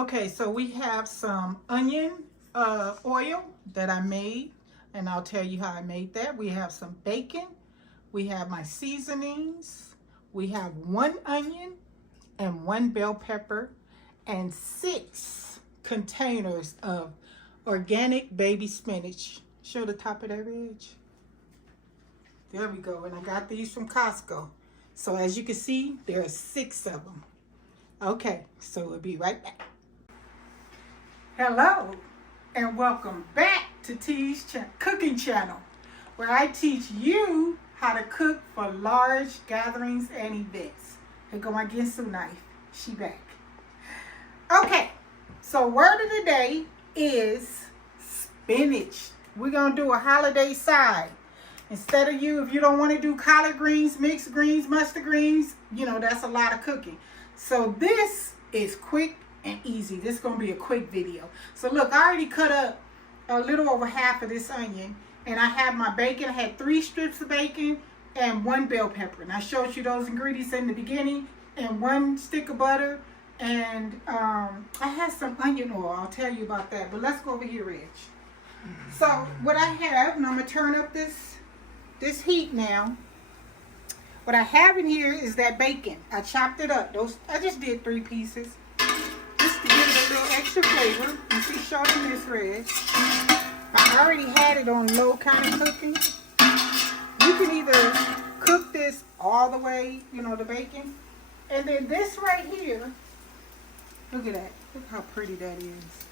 Okay, so we have some onion oil that I made, and I'll tell you how I made that. We have some bacon. We have my seasonings. We have 1 onion and 1 bell pepper and 6 containers of organic baby spinach. Show the top of that edge. There we go. And I got these from Costco. So as you can see, there are 6 of them. Okay, so we'll be right back. Hello, and welcome back to T's Cooking Channel, where I teach you how to cook for large gatherings and events. Here go my Ginsu knife. She back. Okay, so word of the day is spinach. We're going to do a holiday side. Instead of if you don't want to do collard greens, mixed greens, mustard greens, you know, that's a lot of cooking. So this is quick and easy. This is going to be a quick video. So look, I already cut up a little over half of this onion, and I have my bacon. I had 3 strips of bacon and 1 bell pepper. And I showed you those ingredients in the beginning, and 1 stick of butter, and I had some onion oil. I'll tell you about that. But let's go over here, Reg. So what I have, and I'm going to turn up this heat now. What I have in here is that bacon. I chopped it up. I just did 3 pieces. Just to give it a little extra flavor. You see, show them this, Reg. I already had it on low kind of cooking. You can either cook this all the way, you know, the bacon. And then this right here, look at that. Look how pretty that is.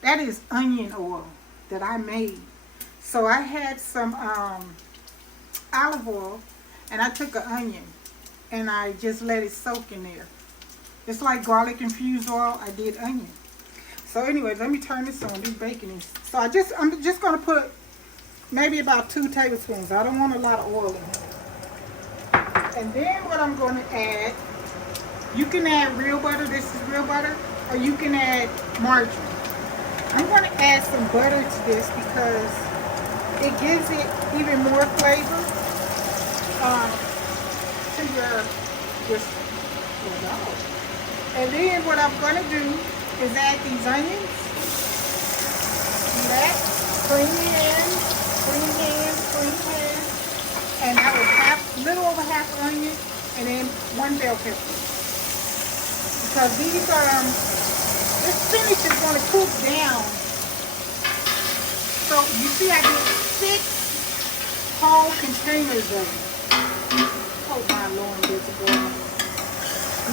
That is onion oil that I made. So I had some olive oil, and I took an onion and I just let it soak in there. It's like garlic infused oil. I did onion. So anyway, let me turn this on. This bacon is. So I'm just gonna put maybe about 2 tablespoons. I don't want a lot of oil in here. And then what I'm gonna add, you can add real butter. This is real butter, or you can add margarine. I'm gonna add some butter to this because it gives it even more flavor to your dog. And then what I'm going to do is add these onions. See that? Clean hands. And I was little over half an onion, and then 1 bell pepper. Because this spinach is going to cook down. So you see I did 6 whole containers of it. Oh my Lord, this is going.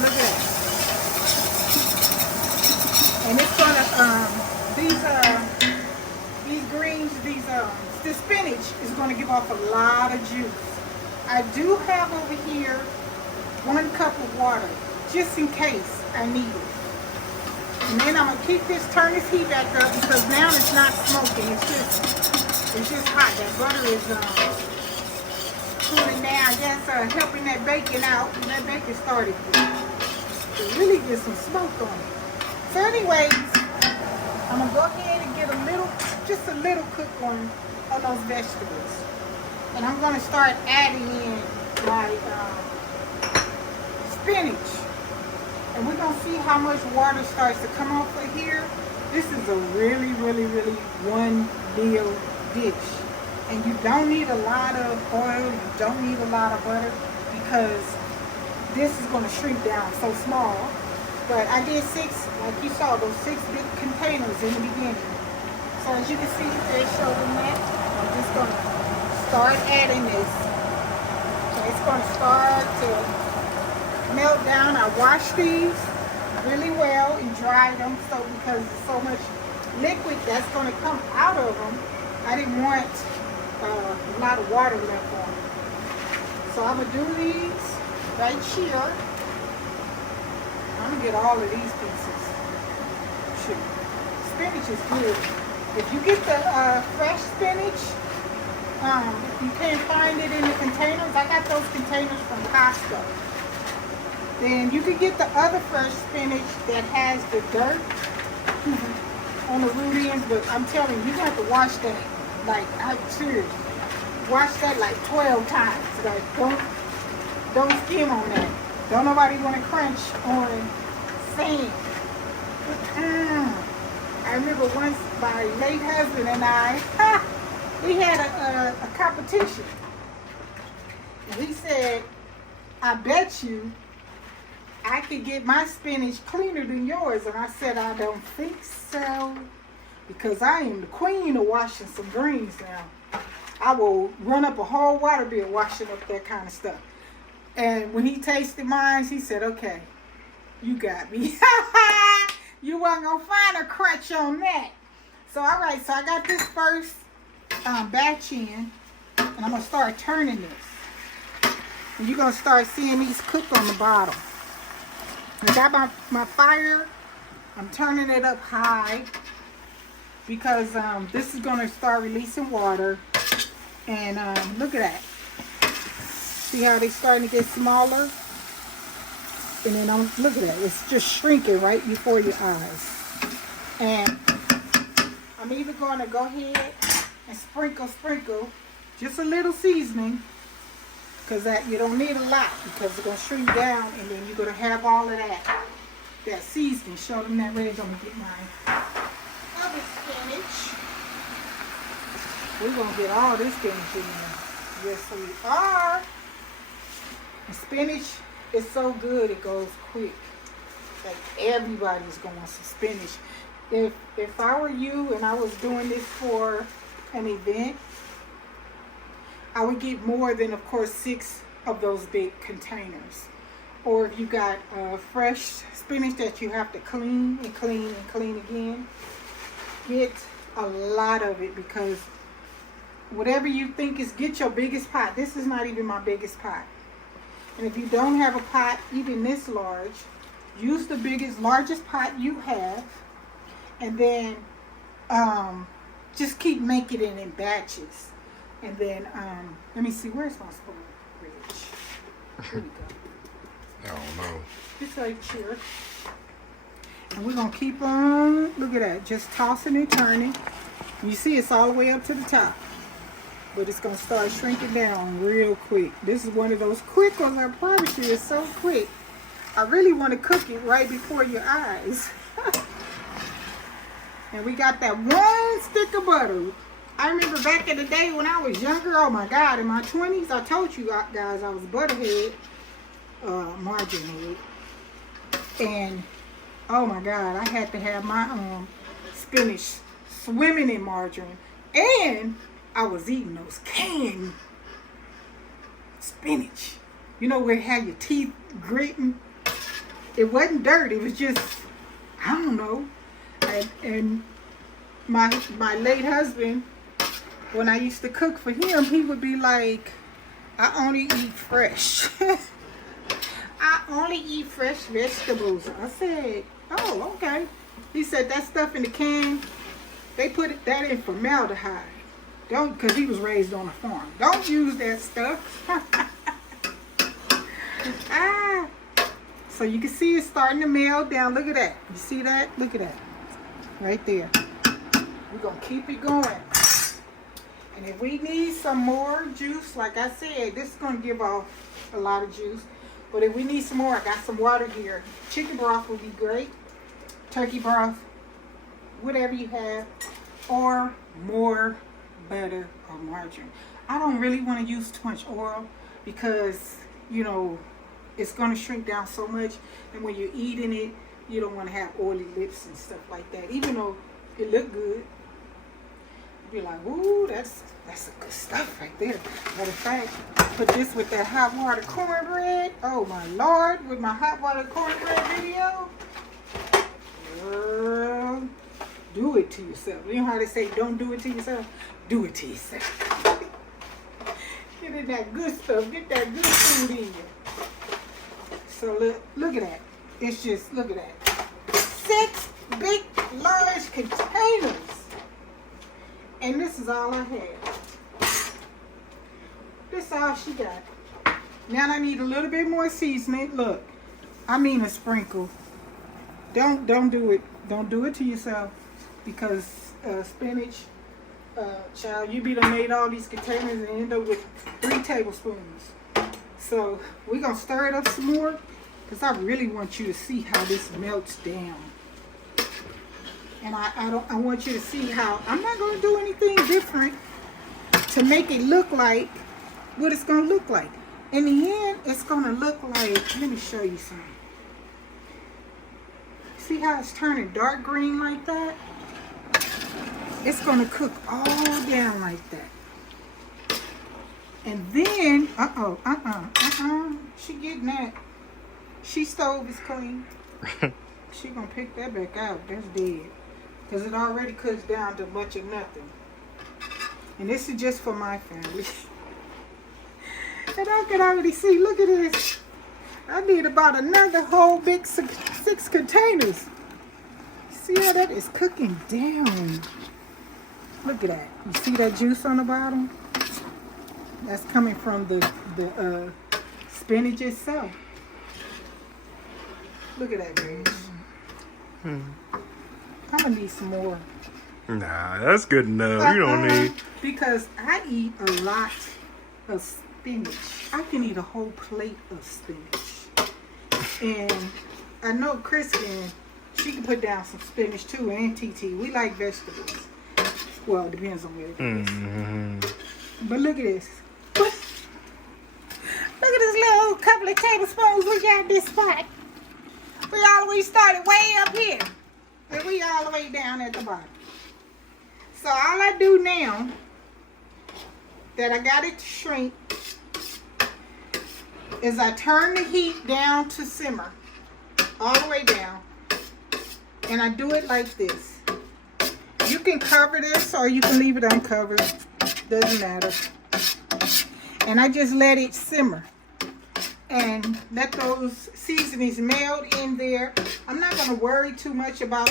Look at that. And it's gonna these greens, this spinach is gonna give off a lot of juice. I do have over here 1 cup of water, just in case I need it. And then I'm gonna turn this heat back up because now it's not smoking. It's just hot. That butter is cooling down. I guess helping that bacon out. And that bacon started to really get some smoke on it. So anyways, I'm gonna go ahead and get just a little cook on those vegetables. And I'm gonna start adding in my spinach. And we're gonna see how much water starts to come off of here. This is a really, really, really one meal dish. And you don't need a lot of oil, you don't need a lot of butter, because this is gonna shrink down so small. But I did 6, like you saw, those 6 big containers in the beginning. So as you can see, they show them that. I'm just gonna start adding this. So it's gonna start to melt down. I washed these really well and dried them, so because there's so much liquid that's going to come out of them, I didn't want a lot of water left on them. So I'm gonna do these right here. I'm gonna get all of these pieces. Shoot. Spinach is good. If you get the fresh spinach, if you can't find it in the containers, I got those containers from Costco. Then you can get the other fresh spinach that has the dirt on the root ends, but I'm telling you, you have to wash that, like, I'm serious. Wash that like 12 times. Like, don't skim on that. Don't nobody want to crunch on sand. I remember once my late husband and I, we had a competition. And he said, I bet you I could get my spinach cleaner than yours. And I said, I don't think so. Because I am the queen of washing some greens now. I will run up a whole water bill washing up that kind of stuff. And when he tasted mine, he said, okay, you got me. You weren't going to find a crutch on that. So, all right, so I got this first batch in, and I'm going to start turning this. And you're going to start seeing these cook on the bottom. I got my fire. I'm turning it up high because this is going to start releasing water. And look at that. See how they're starting to get smaller? And then look at that. It's just shrinking right before your eyes. And I'm either going to go ahead and sprinkle just a little seasoning, because that you don't need a lot, because it's going to shrink down, and then you're going to have all of that seasoning. Show them that way. I'm going to get my other spinach. We're going to get all this spinach in there. Yes, we are. And spinach is so good, it goes quick. Like, everybody's going to some spinach. If I were you and I was doing this for an event, I would get more than, of course, 6 of those big containers. Or if you got fresh spinach that you have to clean and clean and clean again, get a lot of it, because whatever you think is, get your biggest pot. This is not even my biggest pot. And if you don't have a pot even this large, use the largest pot you have, and then just keep making it in batches. And then, let me see, where's my spoon? Here we go. I don't know. Just right here. And we're going to keep on, look at that, just tossing and turning. You see it's all the way up to the top. But it's going to start shrinking down real quick. This is one of those quick ones, I promise you, it's so quick. I really want to cook it right before your eyes. And we got that one stick of butter. I remember back in the day when I was younger, oh my God, in my 20s, I told you guys I was butterhead, margarine head. And oh my God, I had to have my spinach swimming in margarine. And I was eating those canned spinach. You know, where it had your teeth gritting. It wasn't dirt. It was just, I don't know. And my late husband, when I used to cook for him, he would be like, I only eat fresh. I only eat fresh vegetables. I said, oh, okay. He said, that stuff in the can, they put that in formaldehyde. Don't, because he was raised on a farm. Don't use that stuff. So you can see it's starting to melt down. Look at that. You see that? Look at that. Right there. We're going to keep it going. And if we need some more juice, like I said, this is going to give off a lot of juice. But if we need some more, I got some water here. Chicken broth would be great. Turkey broth. Whatever you have. Or more butter or margarine. I don't really want to use too much oil because, you know, it's going to shrink down so much, and when you're eating it, you don't want to have oily lips and stuff like that. Even though it look good, you'll be like, ooh, that's some good stuff right there. Matter of fact, put this with that hot water cornbread. Oh my Lord, with my hot water cornbread video. Girl, do it to yourself. You know how they say, don't do it to yourself? Do it to yourself. Get in that good stuff. Get that good food in you. So look at that. It's just, look at that. 6 big, large containers. And this is all I have. This is all she got. Now I need a little bit more seasoning. Look, I mean a sprinkle. Don't do it. Don't do it to yourself, because spinach, child, you be done made all these containers and end up with 3 tablespoons. So we're gonna stir it up some more, because I really want you to see how this melts down. And I want you to see how I'm not going to do anything different to make it look like what it's going to look like. In the end, it's going to look like, let me show you something. See how it's turning dark green like that? It's going to cook all down like that. And then, she getting that. She stove is clean. She going to pick that back out. That's dead. Because it already cooks down to much of nothing. And this is just for my family. And I can already see, look at this. I need about another whole big 6 containers. See how that is cooking down? Look at that. You see that juice on the bottom? That's coming from the spinach itself. Look at that, man. I'm gonna need some more. Nah, that's good enough. You don't need. Because I eat a lot of spinach. I can eat a whole plate of spinach. And I know Christin, she can put down some spinach too, and TT. We like vegetables. Well, it depends on where it is. But look at this. Look at this little couple of tablespoons we got in this pot. We always started way up here. And we all the way down at the bottom. So all I do now, that I got it to shrink, is I turn the heat down to simmer. All the way down. And I do it like this. You can cover this or you can leave it uncovered. Doesn't matter. And I just let it simmer. And let those seasonings melt in there. I'm not going to worry too much about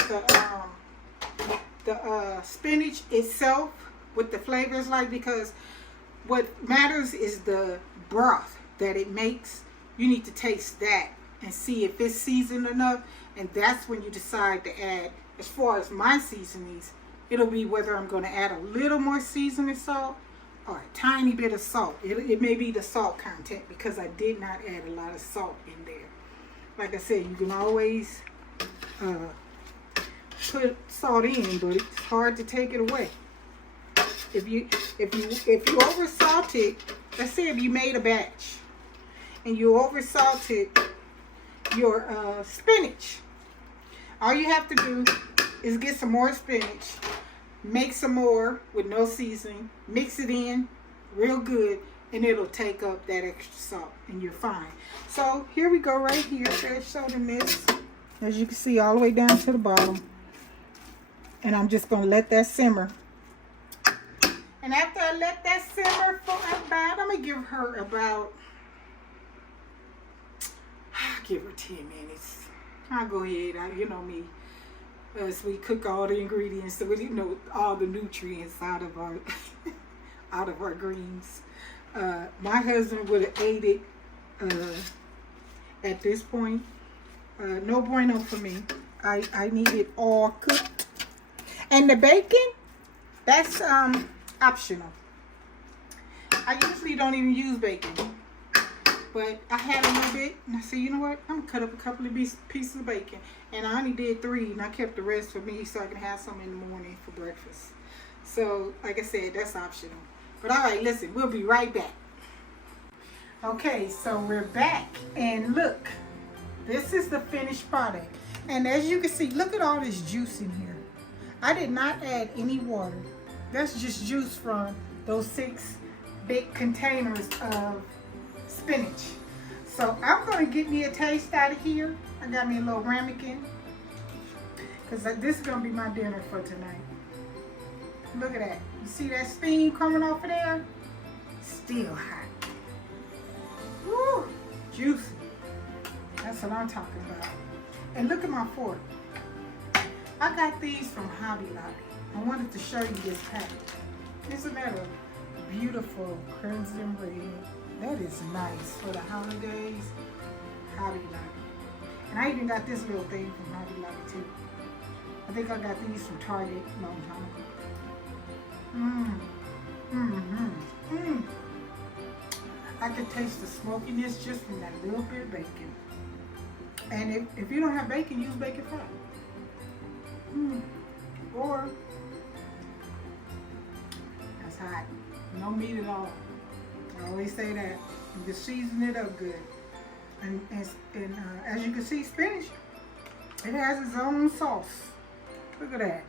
the spinach itself, what the flavor is like, because what matters is the broth that it makes. You need to taste that and see if it's seasoned enough, and that's when you decide to add. As far as my seasonings, it'll be whether I'm going to add a little more seasoning salt or a tiny bit of salt. It may be the salt content, because I did not add a lot of salt in there. Like I said, you can always put salt in, but it's hard to take it away. If you over salt it, let's say if you made a batch and you over salted your spinach, all you have to do is get some more spinach, make some more with no seasoning, mix it in real good, and it'll take up that extra salt, and you're fine. So here we go right here. There's soda mix, as you can see, all the way down to the bottom. And I'm just going to let that simmer. And after I let that simmer for about, I'm going to give her about, I'll give her 10 minutes. I'll go ahead. You know me. As we cook all the ingredients, so we know all the nutrients out of our out of our greens. My husband would have ate it at this point. No bueno for me. I need it all cooked. And the bacon, that's optional. I usually don't even use bacon, but I had a little bit, and I said, you know what? I'm gonna cut up a couple of pieces of bacon, and I only did 3, and I kept the rest for me so I can have some in the morning for breakfast. So, like I said, that's optional. But all right, listen, we'll be right back. Okay, so we're back, and look, this is the finished product. And as you can see, look at all this juice in here. I did not add any water. That's just juice from those 6 big containers of spinach. So I'm going to get me a taste out of here. I got me a little ramekin, because this is going to be my dinner for tonight. Look at that. You see that steam coming off of there? Still hot. Woo! Juicy. That's what I'm talking about. And look at my fork. I got these from Hobby Lobby. I wanted to show you this pack. Isn't that a beautiful crimson red? That is nice for the holidays. Hobby Lobby. And I even got this little thing from Hobby Lobby too. I think I got these from Target a long time ago. I can taste the smokiness just from that little bit of bacon. And if you don't have bacon, use bacon fat. or that's hot. No meat at all. I always say that. You can season it up good. And as you can see, spinach, it has its own sauce. Look at that.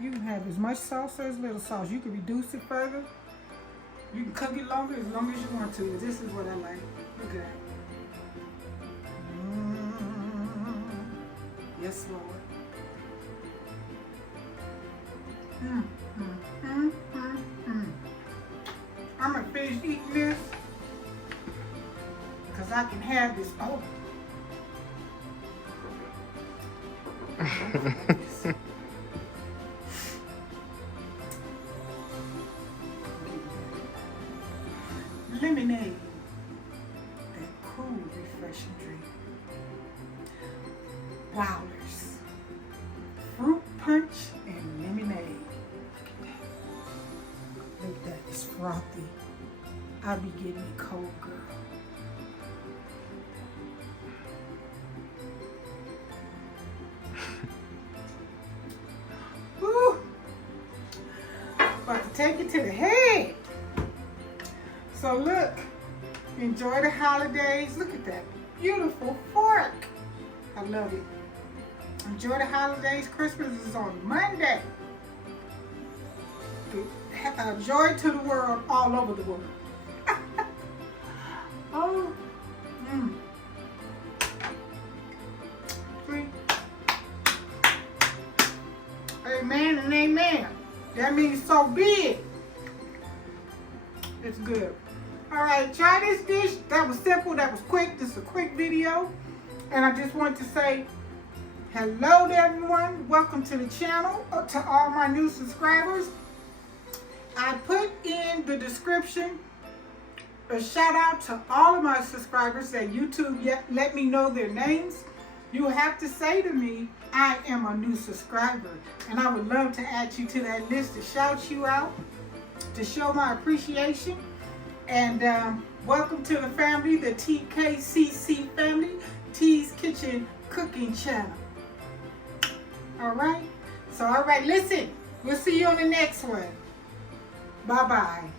You can have as much sauce or as little sauce. You can reduce it further. You can cook it longer as long as you want to. This is what I like. Look at that. Yes, Lord. I'm gonna finish eating this because I can have this. Oh. Lemonade. That cool, refreshing drink. Wowlers. Fruit punch and lemonade. Look at that. It's frothy. I'll be getting it cold, girl. Woo! About to take it to the head. So look, enjoy the holidays. Look at that beautiful fork. I love it. Enjoy the holidays. Christmas is on Monday. Joy to the world, all over the world. Oh. See? Amen and amen. That means so be it. It's good. All right, try this dish. That was simple. That was quick. This is a quick video. And I just want to say hello to everyone. Welcome to the channel. To all my new subscribers. I put in the description a shout out to all of my subscribers that YouTube let me know their names. You have to say to me, I am a new subscriber. And I would love to add you to that list to shout you out, to show my appreciation. And welcome to the family, the TKCC family, T's Kitchen Cooking Channel. All right? So, all right, listen. We'll see you on the next one. Bye-bye.